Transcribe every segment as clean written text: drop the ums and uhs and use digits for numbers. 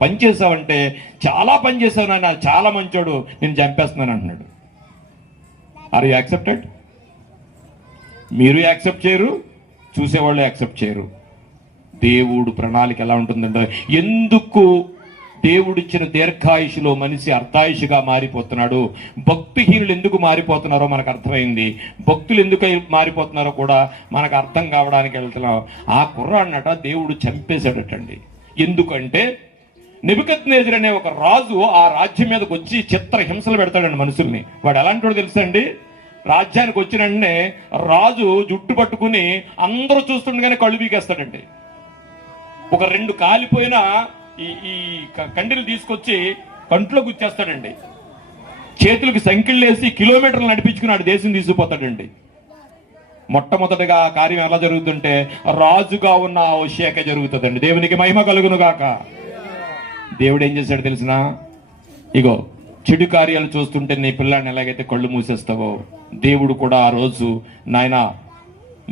పని చేసావంటే చాలా పని చేశావు నాయన, చాలా మంచోడు, నేను చంపేస్తున్నాను అంటున్నాడు. Are you accepted? మీరు యాక్సెప్ట్ చేయరు, చూసేవాళ్ళు యాక్సెప్ట్ చేయరు. దేవుడు ప్రణాళిక ఎలా ఉంటుందంటే, ఎందుకు దేవుడిచ్చిన దీర్ఘాయుషులో మనిషి అర్ధాయుషుగా మారిపోతున్నాడు, భక్తిహీనులు ఎందుకు మారిపోతున్నారో మనకు అర్థమైంది. భక్తులు ఎందుకు మారిపోతున్నారో కూడా మనకు అర్థం కావడానికి వెళ్తున్నాం. ఆ కుర్రాడినట దేవుడు చంపేశాడటండి. ఎందుకంటే నెబుకద్నెజరు అనే ఒక రాజు ఆ రాజ్యం మీదకి వచ్చి చిత్ర హింసలు పెడతాడండి మనుషుల్ని. వాడు ఎలాంటి వాడు తెలుసా అండి? రాజ్యానికి వచ్చిన వెంటనే రాజు జుట్టు పట్టుకుని అందరూ చూస్తుండగానే కళ్ళు పీకేస్తాడండి. ఒక 2 కాలిపోయిన ఈ కండిలు తీసుకొచ్చి కంట్లో గుచ్చేస్తాడండి. చేతులకు సంఖ్యలు వేసి కిలోమీటర్లు నడిపించుకుని దేశం తీసుకుపోతాడండి. మొట్టమొదటిగా ఆ కార్యం ఎలా జరుగుతుంటే రాజుగా ఉన్న హోషేయకే జరుగుతుందండి. దేవునికి మహిమ కలుగును గాక. దేవుడు ఏం చేశాడు తెలిసిన? ఇగో చెడు కార్యాలు చూస్తుంటే నీ పిల్లాన్ని ఎలాగైతే కళ్ళు మూసేస్తావో, దేవుడు కూడా ఆ రోజు నాయనా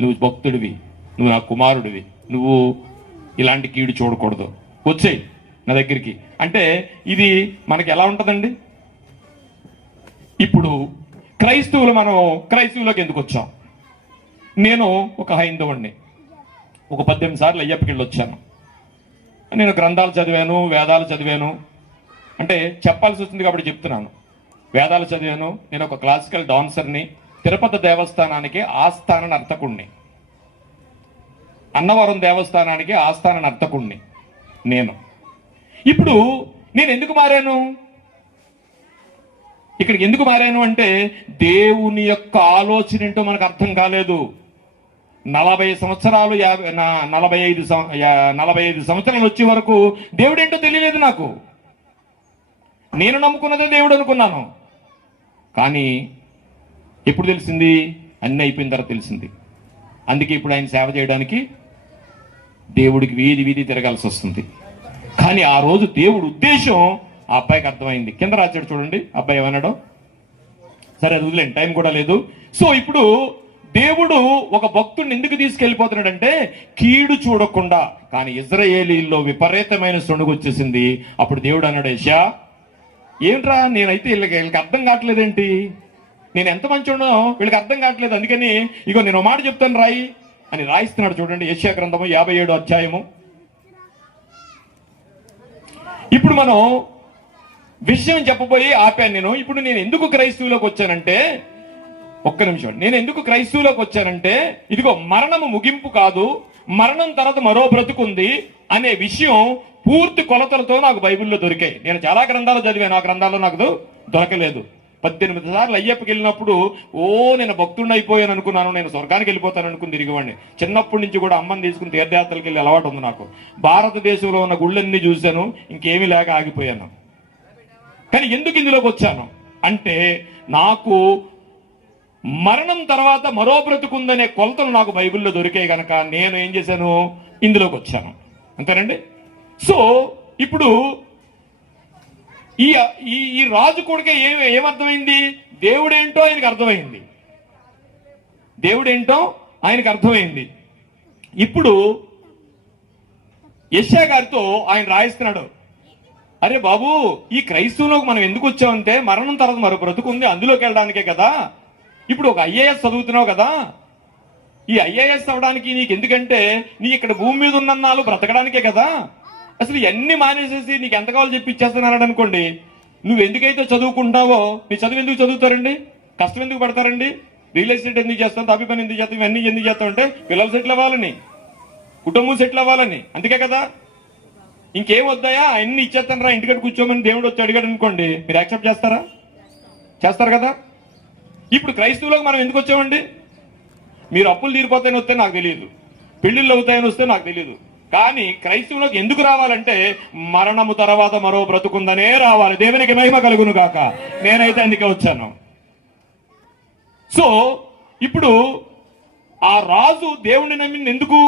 నువ్వు భక్తుడివి, నువ్వు నా కుమారుడివి, నువ్వు ఇలాంటి కీడు చూడకూడదు, వచ్చేయి నా దగ్గరికి అంటే ఇది మనకి ఎలా ఉంటుందండి? ఇప్పుడు మనం క్రైస్తవులోకి ఎందుకు వచ్చాం? నేను ఒక హైందవుణ్ణి, ఒక 18 సార్లు అయ్యప్పకి వెళ్ళి వచ్చాను. నేను గ్రంథాలు చదివాను, వేదాలు చదివాను. అంటే చెప్పాల్సి వచ్చింది కాబట్టి చెప్తున్నాను. వేదాలు చదివాను. నేను ఒక క్లాసికల్ డాన్సర్ని, తిరుపతి దేవస్థానానికి ఆస్థాన నర్తకుణ్ణి, అన్నవరం దేవస్థానానికి ఆస్థాన నర్తకుణ్ణి నేను. ఇప్పుడు నేను ఎందుకు మారాను? ఇక్కడికి ఎందుకు మారాను అంటే దేవుని యొక్క ఆలోచన ఏంటో మనకు అర్థం కాలేదు. 40 సంవత్సరాలు 45 సంవత్సరాలు వచ్చే వరకు దేవుడేంటో తెలియలేదు నాకు. నేను నమ్ముకున్నదే దేవుడు అనుకున్నాను. కానీ ఎప్పుడు తెలిసింది? అన్నీ అయిపోయిన తర్వాత తెలిసింది. అందుకే ఇప్పుడు ఆయన సేవ చేయడానికి దేవుడికి వీధి వీధి తిరగాల్సి వస్తుంది. కానీ ఆ రోజు దేవుడు ఉద్దేశం ఆ అబ్బాయికి అర్థమైంది. కింద రాశాడు చూడండి అబ్బాయి ఏమన్నాడో. సరే అది వదిలేండి, టైం కూడా లేదు. సో ఇప్పుడు దేవుడు ఒక భక్తుడిని ఎందుకు తీసుకెళ్లిపోతున్నాడంటే కీడు చూడకుండా. కానీ ఇజ్రాయేలీల్లో విపరీతమైన సొణుగు వచ్చేసింది. అప్పుడు దేవుడు అన్నాడు, యెషయా ఏంట్రా నేనైతే వీళ్ళకి అర్థం కావట్లేదేంటి, నేను ఎంత మంచోడో వీళ్ళకి అర్థం కావట్లేదు, అందుకని ఇగో నేను మాట చెప్తాను రాయి అని రాయిస్తున్నాడు. చూడండి యెషయా గ్రంథము 57వ అధ్యాయము. ఇప్పుడు మనం విషయం చెప్పబోయి ఆపాను నేను. ఇప్పుడు నేను ఎందుకు క్రైస్తవులోకి వచ్చానంటే, ఒక్క నిమిషం, నేను ఎందుకు క్రైస్తవులోకి వచ్చానంటే ఇదిగో మరణము ముగింపు కాదు, మరణం తర్వాత మరో బ్రతుకుంది అనే విషయం పూర్తి కొలతలతో నాకు బైబిల్లో దొరికాయి. నేను చాలా గ్రంథాలు చదివాను, ఆ గ్రంథాల్లో నాకు దొరకలేదు. 18 సార్లు అయ్యప్పకి వెళ్ళినప్పుడు నేను భక్తుడిని అయిపోయాను అనుకున్నాను, నేను స్వర్గానికి వెళ్ళిపోతాను అనుకుని తిరిగివాడిని. చిన్నప్పటి నుంచి కూడా అమ్మని తీసుకుని తీర్థయాత్రలకు వెళ్ళి అలవాటు ఉంది నాకు. భారతదేశంలో ఉన్న గుళ్ళన్నీ చూశాను, ఇంకేమీ లేక ఆగిపోయాను. కానీ ఎందుకు ఇందులోకి వచ్చాను అంటే నాకు మరణం తర్వాత మరో బ్రతుకుందనే కొలతలు నాకు బైబిల్లో దొరికాయి కనుక నేను ఏం చేశాను, ఇందులోకి వచ్చాను. అంతేనండి. సో ఇప్పుడు ఈ రాజు కొడుకే ఏమర్థమైంది? దేవుడేంటో ఆయనకు అర్థమైంది. దేవుడేంటో ఆయనకు అర్థమైంది. ఇప్పుడు యెషయా గారితో ఆయన రాయిస్తున్నాడు, అరే బాబు ఈ క్రైస్తవులోకి మనం ఎందుకు వచ్చామంటే మరణం తర్వాత మరో బ్రతుకుంది, అందులోకి వెళ్ళడానికే కదా. ఇప్పుడు ఒక ఐఏఎస్ చదువుతున్నావు కదా, ఈ ఐఏఎస్ అవడానికి నీకు ఎందుకంటే నీ ఇక్కడ భూమి మీద ఉన్నన్నాళ్ళు బ్రతకడానికే కదా. అసలు ఇవన్నీ మానేసేసి నీకు ఎంత కావాలో చెప్పి ఇచ్చేస్తున్నాడు అనుకోండి, నువ్వు ఎందుకైతే చదువుకుంటావో నీ చదువు ఎందుకు చదువుతారండి, కష్టం ఎందుకు పడతారండి, రియల్ ఎస్టేట్ ఎందుకు చేస్తాం, తప్పి పని ఎందుకు చేస్తాం, ఇవన్నీ ఎందుకు చేస్తాం అంటే పిల్లలు సెటిల్ అవ్వాలని, కుటుంబం సెటిల్ అవ్వాలని, అందుకే కదా. ఇంకేం వద్దాయా అన్ని ఇచ్చేస్తాను రా ఇంటికట్టు కూర్చోమని దేవుడు వచ్చి అడిగాడు అనుకోండి, మీరు యాక్సెప్ట్ చేస్తారా? చేస్తారు కదా. ఇప్పుడు క్రైస్తవులకు మనం ఎందుకు వచ్చామండి? మీరు అప్పులు తీరిపోతాయని వస్తే నాకు తెలియదు, పెళ్లిళ్ళు అవుతాయని వస్తే నాకు తెలియదు. కానీ క్రైస్తవులకు ఎందుకు రావాలంటే మరణము తర్వాత మరో బ్రతుకుందనే రావాలి. దేవునికి మహిమ కలుగును గాక. నేనైతే అందుకే వచ్చాను. సో ఇప్పుడు ఆ రాజు దేవుణ్ణి నమ్మింది ఎందుకు?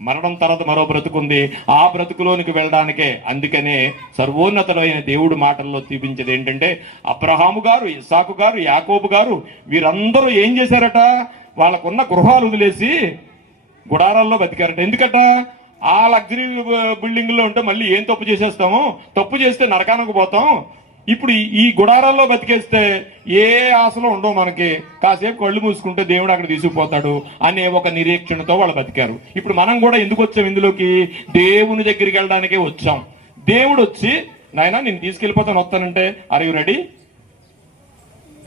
మరణం తర్వాత మరో బ్రతుకుంది, ఆ బ్రతుకులోనికి వెళ్ళడానికే. అందుకనే సర్వోన్నతులైన దేవుడు మాటల్లో చూపించేది ఏంటంటే అబ్రహాము గారు, ఇస్సాకు గారు, యాకోబు గారు వీరందరూ ఏం చేశారట? వాళ్ళకున్న గృహాలు వదిలేసి గుడారాల్లో బతికారట. ఎందుకట? ఆ లగ్జరీ బిల్డింగ్ లో ఉంటే మళ్ళీ ఏం తప్పు చేసేస్తాము, తప్పు చేస్తే నరకానికి పోతాం. ఇప్పుడు ఈ గుడారాల్లో బతికేస్తే ఏ ఆశలు ఉండవు మనకి, కాసేపు కళ్ళు మూసుకుంటే దేవుడు అక్కడ తీసుకుపోతాడు అనే ఒక నిరీక్షణతో వాళ్ళు బతికారు. ఇప్పుడు మనం కూడా ఎందుకు వచ్చాం ఇందులోకి? దేవుని దగ్గరికి వెళ్ళడానికే వచ్చాం. దేవుడు వచ్చి నాయనా నేను తీసుకెళ్లిపోతాను వస్తానంటే ఆర్ యు రెడీ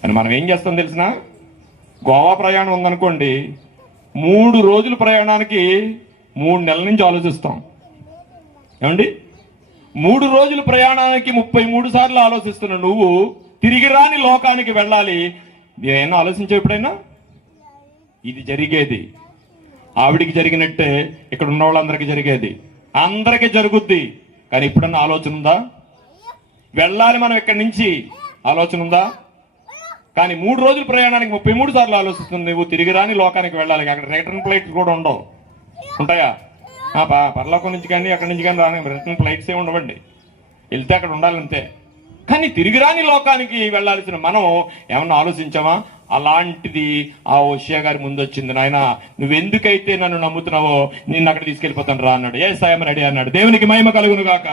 అని మనం ఏం చేస్తాం తెలిసిన? గోవా ప్రయాణం ఉందనుకోండి, 3 రోజుల ప్రయాణానికి 3 నెలల నుంచి ఆలోచిస్తాం. ఏమండి, 3 రోజుల ప్రయాణానికి 33 సార్లు ఆలోచిస్తున్నా. నువ్వు తిరిగి రాని లోకానికి వెళ్ళాలి. ఏమైనా ఆలోచించావు ఎప్పుడైనా? ఇది జరిగేది ఆవిడికి జరిగినట్టే ఇక్కడ ఉన్న వాళ్ళందరికీ జరిగేది, అందరికీ జరుగుద్ది. కానీ ఇప్పుడన్నా ఆలోచన ఉందా? వెళ్ళాలి మనం ఇక్కడి నుంచి, ఆలోచన ఉందా? కానీ 3 రోజుల ప్రయాణానికి 33 సార్లు ఆలోచిస్తుంది. నువ్వు తిరిగి రాని లోకానికి వెళ్ళాలి. అక్కడ రిటర్న్ ఫ్లైట్స్ కూడా ఉండవు. ఉంటాయా? పరలోకం నుంచి కానీ అక్కడి నుంచి కానీ రాని రిటర్న్ ఫ్లైట్స్ ఏ ఉండవండి. వెళ్తే అక్కడ ఉండాలంతే. కానీ తిరిగి రాని లోకానికి వెళ్లాల్సిన మనం ఏమన్నా ఆలోచించామా? అలాంటిది ఆ హోషేయ గారి ముందు వచ్చింది. నాయన నువ్వెందుకైతే నన్ను నమ్ముతున్నావో నిన్ను అక్కడ తీసుకెళ్లిపోతాను రా అన్నాడు. ఏ సాయం రెడీ అన్నాడు. దేవునికి మహిమ కలుగును గాక.